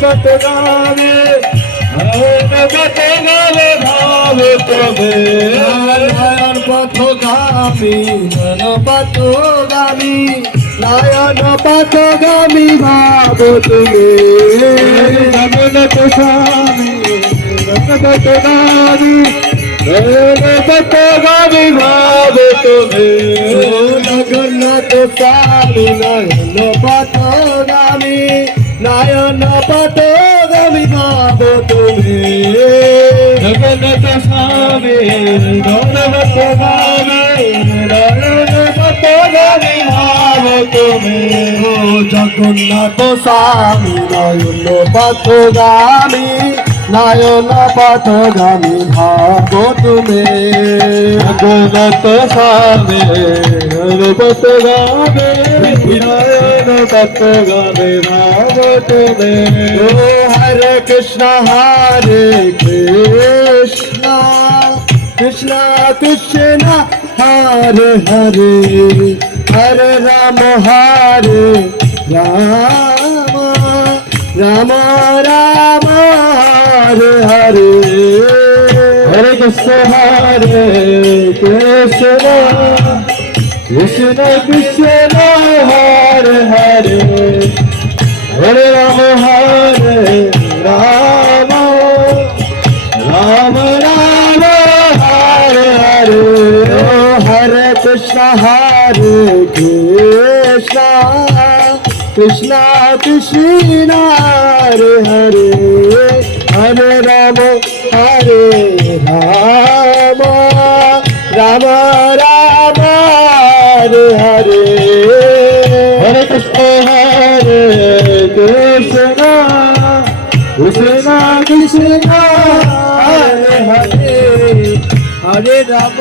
পথগামী ভাবে তবে নয়ন পথগামী নয়ন পথগামী নয়ন পথগামী ভাব তুমি জগন্নাথ স্বামী পথগামী নয়ন পথগামী ভাব তুমি জগন্নাথ স্বামী নয়ন পথগামী নয়ন পথগামী ভাব তুমি জগন্নাথ স্বামী নয়ন পথগামী নয়ন পথগামী ভাব তুমি জগন্নাথ স্বামী নয়ন পথগামী নয়ন পথগামী ভাব তুমি জগন্নাথ স্বামী নয়ন পথগামী নয়ন পথগামী ভাব তুমি হরে কৃষ্ণ কৃষ্ণ কৃষ্ণ হরে হরে হরে রাম রাম রাম হরে হরে হরে কৃষ্ণ কৃষ্ণ কৃষ্ণ কৃষ্ণ হরে হরে হরে রাম রাম রাম রাম হরে হরে হরে কৃষ্ণ কৃষ্ণ কৃষ্ণ হরে হরে হরে রাম রাম রাম হরে হরে হরে কৃষ্ণ কৃষ্ণ কৃষ্ণ কৃষ্ণ হরে হরে হরে রাম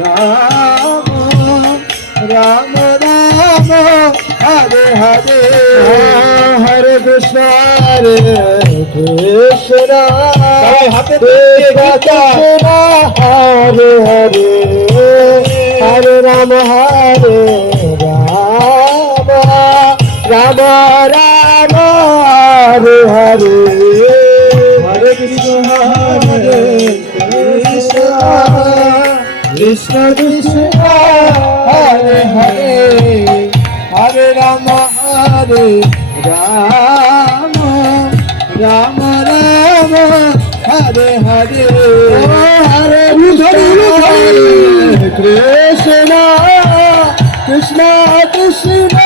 রাম রাম হরে হরে হরে কৃষ্ণ কৃষ্ণ কৃষ্ণ হরে হরে হরে রাম রাম রাম হরে হরে হরে কৃষ্ণ কৃষ্ণ কৃষ্ণ হরে হরে হরে রাম রাম রাম রাম হরে হরে হরে কৃষ্ণ কৃষ্ণ কৃষ্ণ